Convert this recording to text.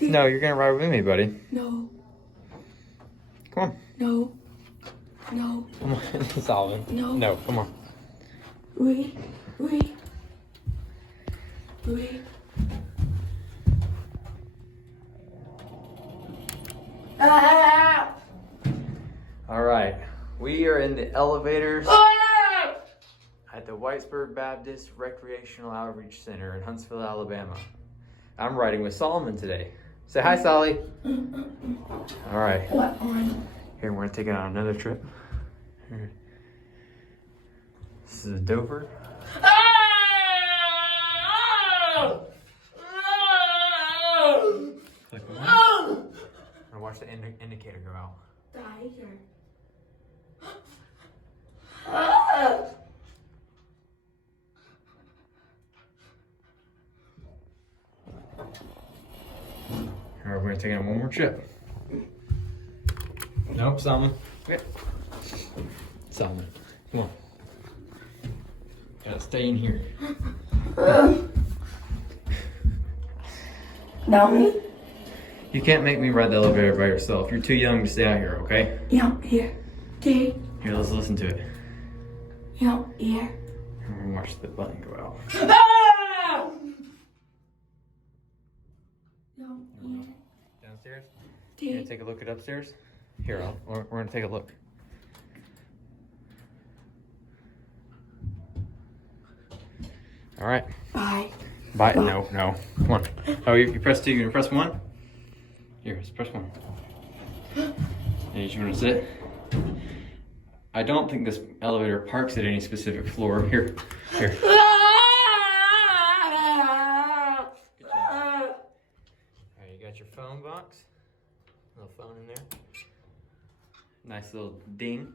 No, you're gonna ride with me, buddy. No. Come on. No. No. Come on, Solomon. No. No, come on. Oui. Oui. Ah! All right, we are in the elevators at the Whitesburg Baptist Recreational Outreach Center in Huntsville, Alabama. I'm riding with Solomon today. Say hi, Solly. All right. Here, we're gonna take it on another trip. Here. This is Dover. Click one. Now watch the indicator go out. Tiger. All right, we're gonna take it on one more trip. Nope, Solomon. Okay. Solomon, come on. Gotta stay in here. No. You can't make me ride the elevator by yourself. You're too young to stay out here, okay? Yeah, here. Okay. Here, let's listen to it. Yeah, here. And we're gonna watch the button go out. Ah! No, here. Downstairs? You gonna take a look at upstairs? Here, we're gonna take a look. All right. Bye. Bye. No. Come on. Oh, you press 2. You gonna press 1? Here, let's press 1. And you wanna sit? I don't think this elevator parks at any specific floor. Here. Good job. All right, you got your phone box. Little phone in there. Nice little ding.